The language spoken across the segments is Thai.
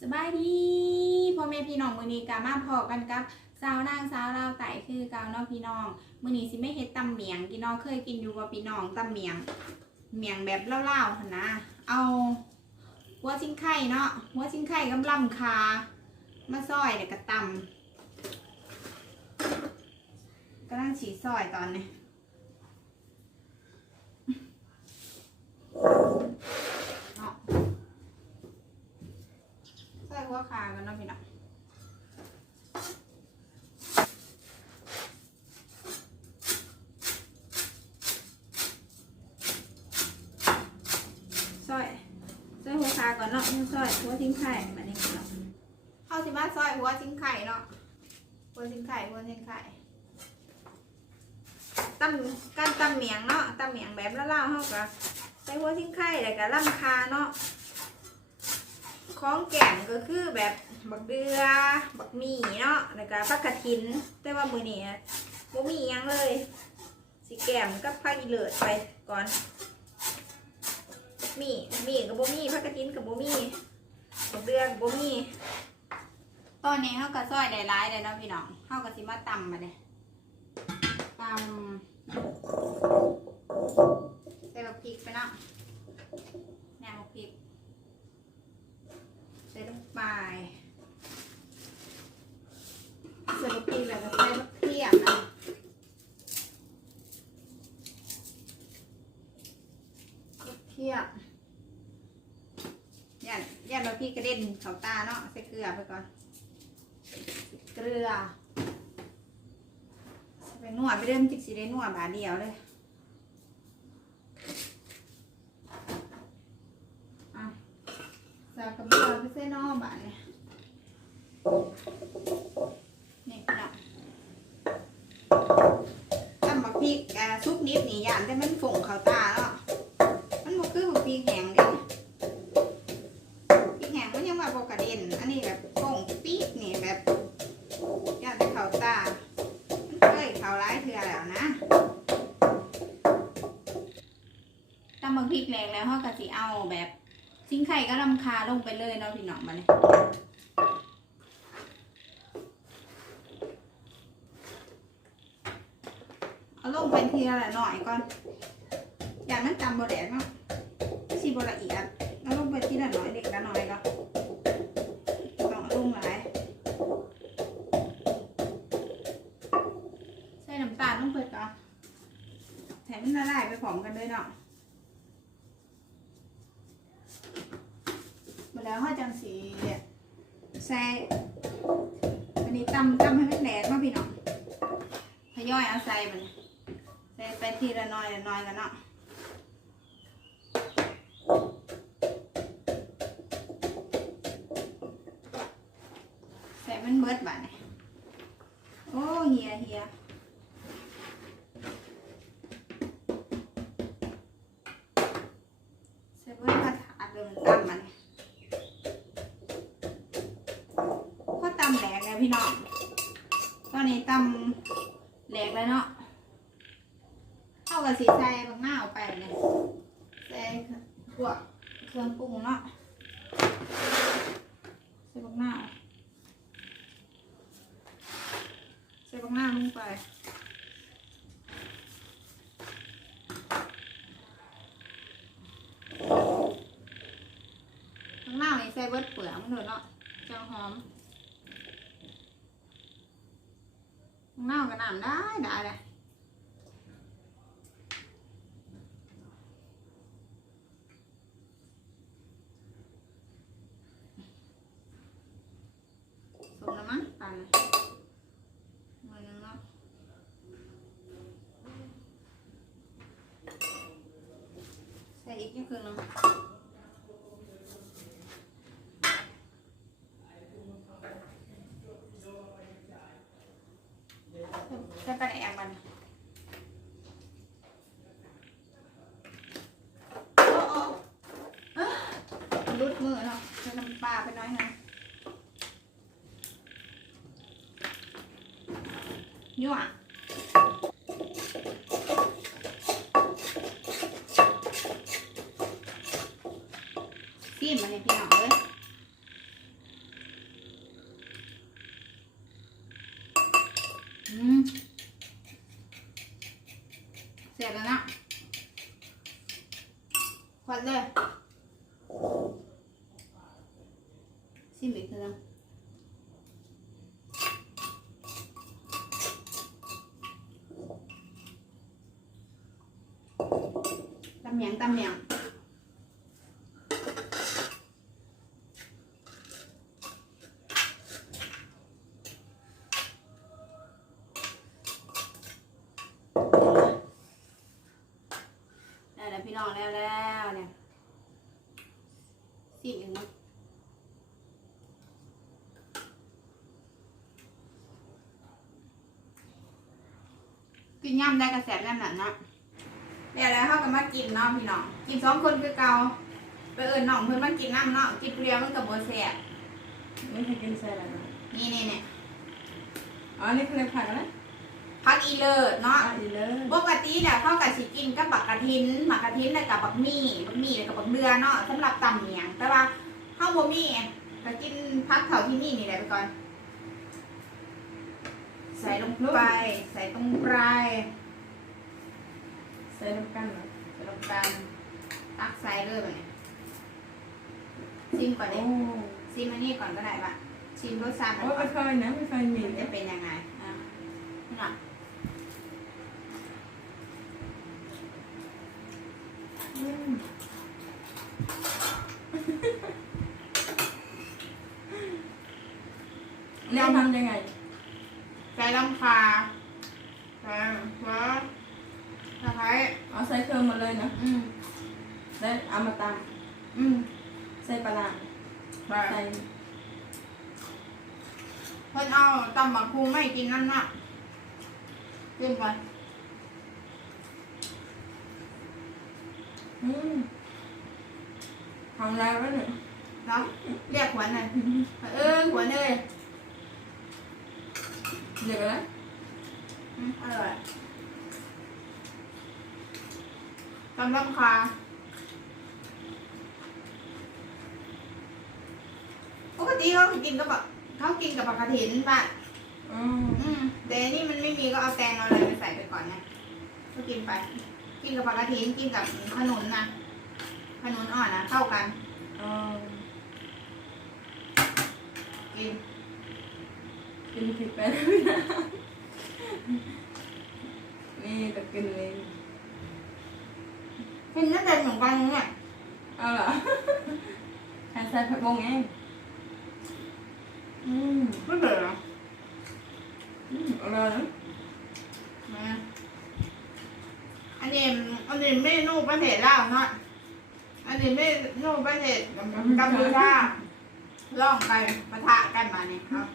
สบายดีพ่อแม่พี่น้องมือนี้กามาพอกันกับสาวนางสาวลาวไต่คือเกาเนาะพี่น้องมือนี้สิไม่เฮ็ดตำเมียงพี่น้องเคยกินอยู่ว่าพี่น้องตำเมียงเมียงแบบเล่าๆนะเอาหัวชิ้นไข่เนาะหัวชิ้นไข่กำลำคามาซอยเดี๋ยวก็ตำกำลังฉีดซอยตอนนี้เนาะ ใส่ หัวขากันเนาะพี่น้องซอยซอยหัวขาก่อนเนาะยังซอยหัวทิ้งไข่แบบนี้เนาะเข้าสิมาซอยหัวทิ้งไข่เนาะหัวทิ้งไข่หัวทิ้งไข่ตำการตำเหมียงเนาะตำเหมียงแบบละเล่าๆเฮาก็ใส่หัวทิ้งไข่แล้วก็ลำคาเนาะ ของแก่ก็คือแบบบักเดือบักหมี่เนาะแล้วก็ผักกระถิน แต่ว่ามือนี้บ่มีหยังเลย สิแกมกับผักอีเลิศไปก่อนหมี่หมี่กับบ่มีผักกระถินกับบ่มีบักเดือกับบ่มีตอนนี้เฮาก็ซอยได้หลายเลยเนาะพี่น้องเฮาก็สิมาตำมาเด้ตำใส่แบักพริกไปเนาะแหนมบักพริก ใส่ลง ไปใส่ลูกปีแล้วก็ใส่ลูกเทียมนะลูกเทียมยันยันเราพี่กระเด็นเขาตาเนาะใส่เกลือไปก่อน เกลือใส่ไปนวดไปเริ่มจิกสีได้นวดบาทเดียวเลยอะ ใส่กระเบือไปเส้นนอกบาทเนี่ยนี่พี่น้องตำบักพริกอ่าซุปนิดนี่ยานแต่มันฝงเขาตาแล้วมันบ่คือบักพริกแห้งเด้พริกแห้งมันยังว่าบ่กระเด็น อันนี้แบบฝงปี๊ดนี่แบบยานแต่เขาตามันเคยเขาร้ายเถื่อแล้วนะตำบักพริกแรงแล้วเขาก็สิเอาแบบ ทิ้งไข่ก็ลำคาลงไปเลยเนาะพี่น้องมาเนี่ยเอาลงไปทีละหน่อยก่อนอย่างนั้นจำบแดกเนาะไม่ใช่บละเอียดเอาลงไปทีละหน่อยเด็กละหน่อยก็ต้องลงหลายใส่น้ำตาลลงไปก่อนแถมนละลายไปพร้อมกันเลยเนาะ แล้วห้าจังสีแซ่อันนี้ตำตำให้มันแหลกมาพี่น้องทยอยเอาใส่มันใส่ไปทีละน้อยละน้อยกันเนาะใส่มันเบิดบานโอ้เฮียเฮียใส่เบิดกระถาเลยมันตั้ม พี่น้อง ตอนนี้ตำแหลกแล้วเนาะเข้ากับสีใส่บางหน้าออกไปเลยใส่พวกเครื่องปรุงเนาะใส่บางหน้าใส่บางหน้าลงไปบางหน้านี่ใส่เบิดเปลือกมันเถอะเนาะจ้าหอม น่ากับน้ำได้ได้เลยสมแล้วมั้งปั่นมือนึงเนาะใส่อีกนิดนึงเนาะ ใส่ปลาแดกมันโอ้โอ้เอ้อรุดมือเนาะใส่น้ำปลาไปหน้อยหนึงยั่วซีมมันเนี่ยพี่น้องเลย เสร็จแล้วนะควันเลย ชิมอีกทีนึงตำเหมียงตำเหมียง ได้แล้วพี่น้องแล้วแล้วเนี่ยสิอีกมั้ง กินย่ำได้กระแสบแน่นหนาเนาะเดี๋ยวแล้วเขาก็มากินเนาะพี่น้อง กินสองคนคือเก่าไปเอิญน้องเพื่อนมากินน้ำเนาะกินเปรี้ยวมันกับโบแสบไม่เคยกินใส่อะไรนะนี่นี่เนี่ยอ๋อ นี่คือผักนะพักอีเลิศเนาะอะอีเลยปกติเนี่ยเข้ากับสิกินกับบักกะทินบักกะทินแล้วกับบักหมี่บักหมี่แล้วกับบักเดือเนาะสำหรับตำเมียง แต่ว่าข้าวบ่มีก็กินพักเท่าที่นี่นี่แหละไปก่อน ใส่ลงไป ใส่ตรงปลายใส่น้ำกันเหรอใส่ลงไปตักใส่เลยแบบนี้ชิมก่อนโอ้ดิชิมอันนี้ก่อนก็ได้ปะชิมรสชาติมันโอ้ก่อไม่นเคยนะไม่เคยมีมันเลจะยเป็นยังไงอะนี่เนาะอืมนี่ทำยังไง ใส่ลำคาใส่แล้วตะไคร้ เอาใส่เครื่องมาเลยนะ อืม แล้วเอามาต อืมำใส่ปลาร้า แบบ ใส่เพิ่นเอาตำบักคุงไม่กินนั่นน่ะกินไปอืมทำแล้วแล้วเนี่ยเนาะเรียกขวัญหน่อยเออขวัญเลยเดี๋ยวนะอืมอร่อยตำลำคาปก ติเขากินกับแบบเขากินกับปลากระถินป่ะอืมอืมแต่อันนี่มันไม่มีก็เอาแตงเอาอะไรไปใส่ไปก่อนนะก็กินไป กินกับปลากระถินกินกับขนุนนะขนุนอ่อนนะเข้ากัน เอ๋อกินกินผิดไปแล้วนะนี่จะกินเลยกินน่าจะเหมือนกันเนี่ยเอาเหรอแค่ใส่ผักบงเอง อืมไม่เบื่ออืมอร่อยนะนะอันนี้อันนี้เมนูประเทศลาวเนาะอันนี้เมนูประเทศกัมพูชาลองไปปะทะกันมาเนี่ยครับ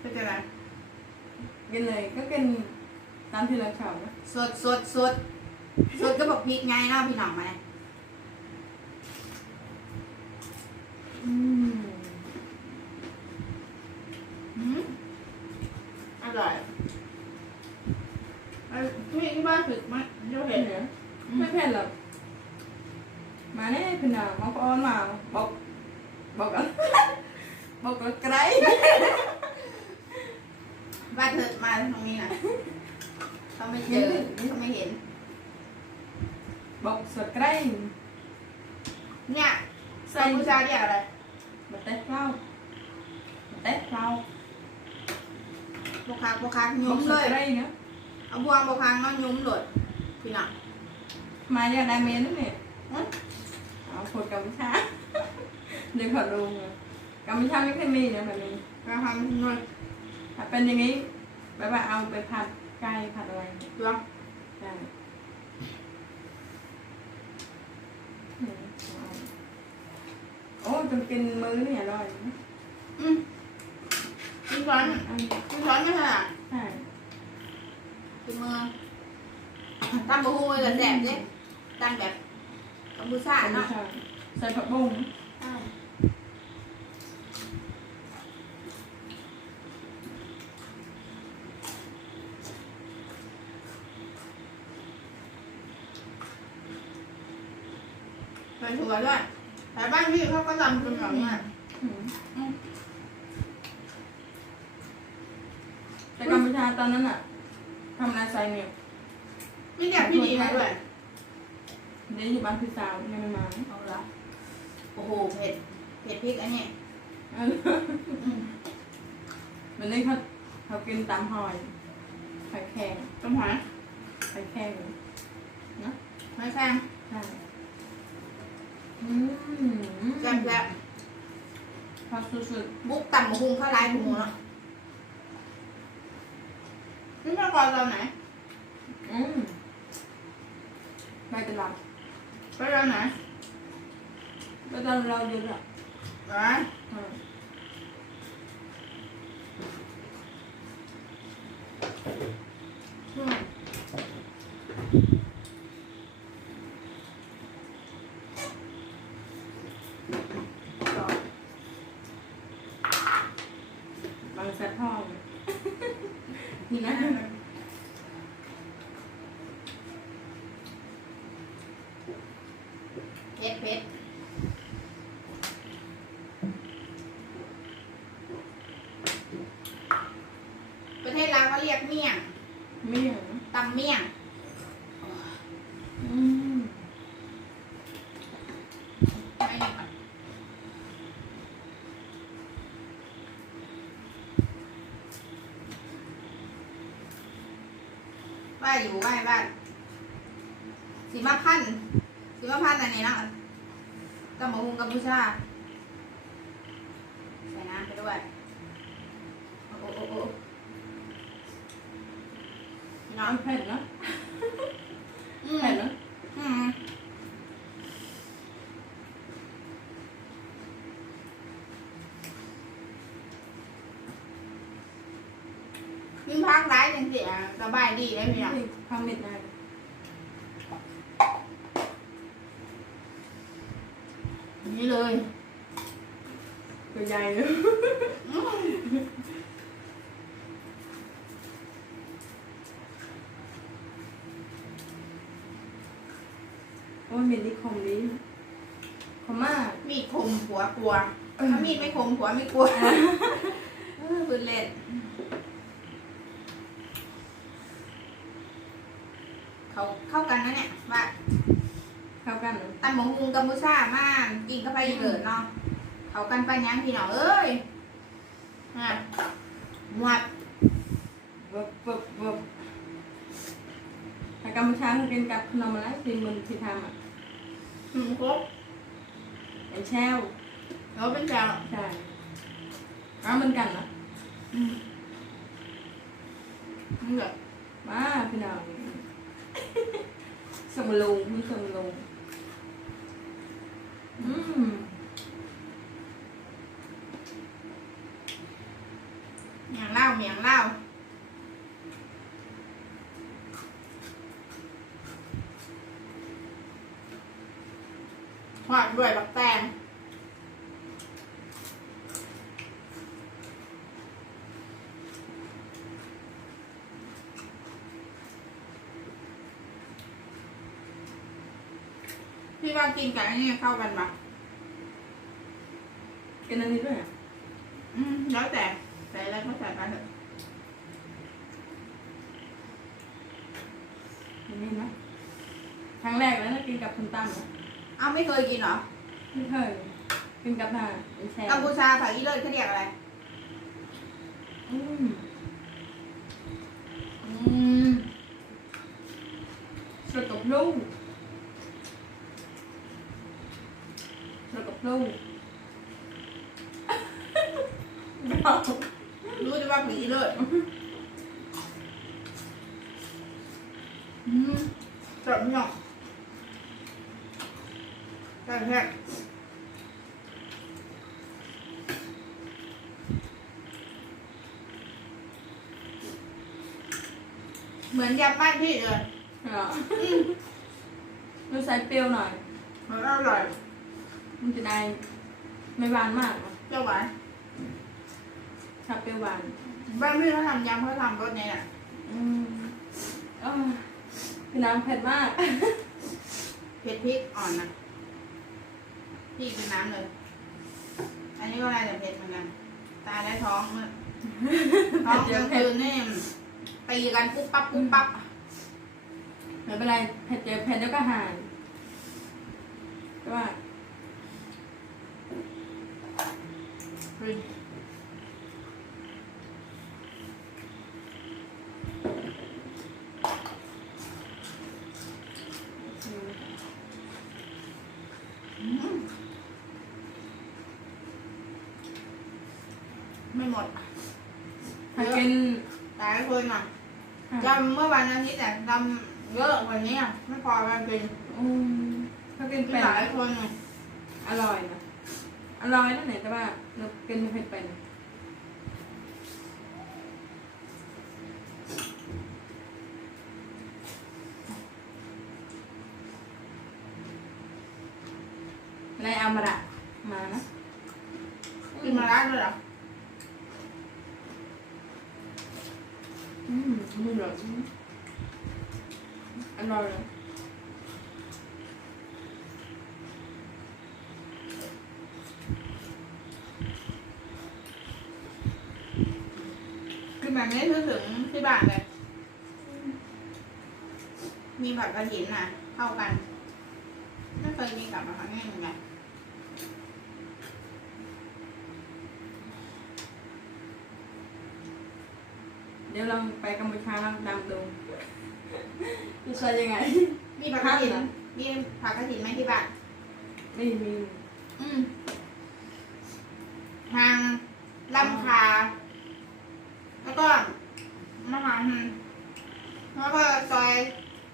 เป็นยังไงกินเลยก็กินตามที่เราชอบนะสดสดสดสดก็บอกพริกไงเนาะพี่น้องมาเนี่ย อืมอืมอร่อยเอ้ยพี่ที่บ้านฝึกมั้ยเดี๋ยวเผ็เห็ดนเหรอไม่เผ็ดหรอกมาแน่พี่น้องมาป้อนมาบอกบอกกันบอกกันไกลบ้านเถิดมาตรงนี้นะเขาไม่เจอเขาไม่เห็น บอกสดไกลเนี่ยใส่กัมพูชาเรียกอะไรมา เต้เปล่ามาเต้เปล่าบกคางบกคางบยุ้อกมสเลดยไกลนะเอาบวงบกคางเน้องยุ้มหลดพี่น้องมาจากไดเมนนั่นเนี่ยอื้อเอาคนกัมพูชาเดี๋ยวขอดูนะกัมพูชาไม่เคยมีนะแบบนี้กระทำหน่อยถ้าเป็นอย่างนี้แบบว่าเอาไปผัดไก่ผัดอะไรเดี๋ยวใช่อืมโอ้ จนกินมื้อนี่อร่อยนะอืมกินร้อนอันกินร้อนไม่ใช่เหรอใช่กินมือตั้งบะฮูเลยกับแสบเนี่ยตั้งแบบกัมพูชากัมพูเนาะชาใส่ผักบุ้งใช่ใส่ถั่วด้วย แต่บ้านพี่เขาก็ทำเป็นแบบนี้อืมอืมแต่กัมพูชชาตอนนั้นอะทำอะไรใส่เนี่ยไม่อยากพี่ดีมาด้วยเดี๋ยวอยู่บ้านพี่สาวยังไม่มาเอาละโอ้โหเผ็ดเผ็ดพริกอันนี้เอออืมวันนี้เขาเขากินตำหอยไข่แข็งต้มหอยไข่แข็งนะไม่แข็งใช่อืม แซ่บแซ่บพอสุดบุกต่ำหุงข้าวไรหุงเนาะนี่แม่กอนตอนไหนๆอืมไปตลาดไปตอนไหนไปตอนเราอยู่ละร้านอืม อืมต่อบางแซ่ห้องนี่นะ เผ็ดเผ็ดประเทศลาวก็เรียกเมี่ยง เมี่ยง ตำเมี่ยง อืม ว่าอยู่ว่าบ้านสีมาพันธุ์สีมาพันธุ์อันนี้เนาะตำมะฮุงกัมพูชาใส่น้ำไปด้วยโอ้โอ้โอ้โอ้น้ำเผ็ดเนอะอืมเผ็ดเนอะ อืมมีพักร้ายจังเสีย สบายดีเลยพี่น้องทำเม็ดได้นี่เลยตัวใหญ่เลยอืมโอ้ยเม็ดนี่คมดีคมมาก มีดคมหัวกลัว ถ้ามีดไม่คมหัวไม่กลัวเออปืนเล่น เขาเข้ากันนะเนี่ยว่า เข้ากันเนอะ ตันหมง กุงกัมพูชามากกินก็ไปเกิดเนาะเขากันไปยังพี่น้องเอ้ยอะหมวดเวิบเวิบเวิบแต่กัมพูชาเขากินกับขนมอะไรที่มันที่ทำอะหืมครบเป็นแช่วแล้วเป็นแจวใช่อ้าวเหมือนกันนะอืมนี่แบบมาพี่น้องสมลุงมึงสมลุงอืม เมียงเล่าเมียงเล่า หอดด้วยบักแตงพี่ว่ากินกับอันนี้เข้ากันปะกินอันนี้ด้วยอะอืมแล้วแต่ใส่อะไรก็ใส่ไปเถอะอันนี้นะครั้งแรกแล้วนะกินกับคุณตั้มนะ เอาไม่เคยกินเหรอไม่เคยกินกับทานเป็นแช่วกัมพูชาผักอีเลิศเขาเรียกอะไร อืมอืมสดกับลูกสดกับลูกเอารู้จะว่าผักอีเลิศอืมจบไม่หรอก ใช่แค่เหมือนยำบ้านพี่เลยเหรออืมมันใส่เปรี้ยวหน่อย มันอร่อยมันจะได้ไม่หวานมากนะเจ้าหวานชอบเปรี้ยวหวานบ้านพี่เขาทำยำเขาทำรสนี้น่ะอืมเอ้ยพี่น้ำเผ็ดมาก เผ็ดพริกอ่อนนะ พี่กินน้ำเลย อันนี้ก็น่าจะเผ็ดเหมือนกัน ตายได้ท้องเมื่อท้องกลางคืนนี่ตีกันปุ๊บปั๊บปุ๊บปั๊บไม่เป็นไรเผ็ดเจอเผ็ดแล้วก็หายแต่ว่า ไม่หมด ถ้ากิน หลายคนอะจำเมื่อ วันอาทิตย์แต่จำเยอะกว่านี้อะไม่พอมันเป็นอืมถ้ากินมีเป็นหลายคนไงอร่อยนะอร่อยนั่นไหนแต่ว่าเรากินไม่เผ็ดเป็นอะไรเอามาละมานะ กินมาร้านด้วยเหรอ อืมมือหรออร่อยเลย คือแบบไม่ได้ถึงที่บ้านเลย มีผัดกระถินน่ะ เข้ากันไม่เคยมีกลับมาครั้งนี้เหมือนกันเดี๋ยวลองไปกัมพูชาลองดำดูจะใช่ยังไง มีผัดกระถินครับมีผัดกระถินไหมที่บ้านนี่มี อืมทางลำคา แล้วก็มะขามหืมแล้วก็ ซอย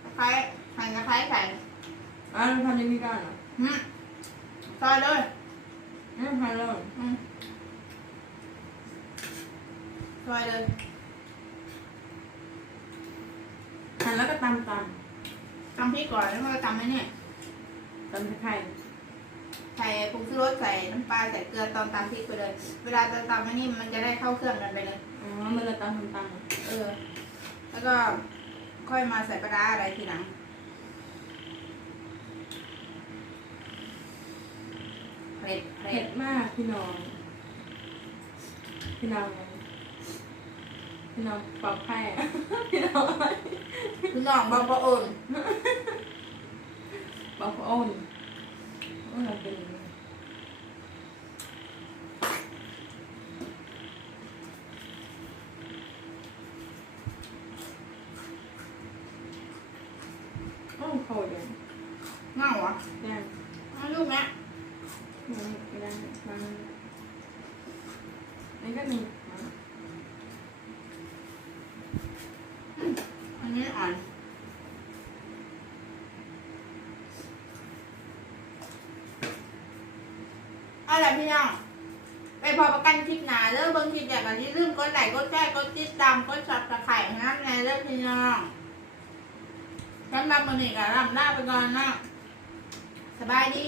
ตะไคร้หั่นตะไคร้ใส่อ่าทำยังไงกันเหรออืมซอยเลยอืมทำเลยอืมซอยเลยหั่นแล้วก็ตำตตำพริกก่อนแล้วก็ตำไอ้เนี่ยำตำไข่ใส่ผงชูรสใส่น้ำปลาใส่เกลือตอนตำพริกไปเลย เวลาจะตำไอ้นี่มันจะได้เข้าเครื่องกันไปเลย อ๋อมันเลยตำตำตเออ แล้วก็ ค่อยมาใส่ปลาร้าอะไรทีหลังเผ็ดำเผ็เผ็ดดมากพี่น้อง พี่น้องพี่น้องปลอบแพ้พี่น้องคุณน้องบอกว่าโอน ปลอบโอนว่าเราเป็นยังไงโอ้โหเดี๋ยว เง่าเหรอ ยัง เอาลูกนะ มันไม่ได้มัน นี่ก็มีอันนี้อ่อนอาล่ะพี่น้องไปพอประกันคลิปหนาเริ่มบิ่งคลิปอย่างกันที่ลืมกดไลค์กดแชร์กดติดตามกดซับสไครต์น้ำในเริ่มพี่น้องสำหรับวันนี้ก็ลำลาไปก่อนนะสบายดี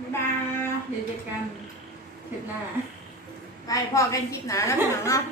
บ๊ายบายเดี๋ยวเจอกันเสร็จหน้า ไปพ่อกันคลิปหนาแล้วพี่น้องเนาะ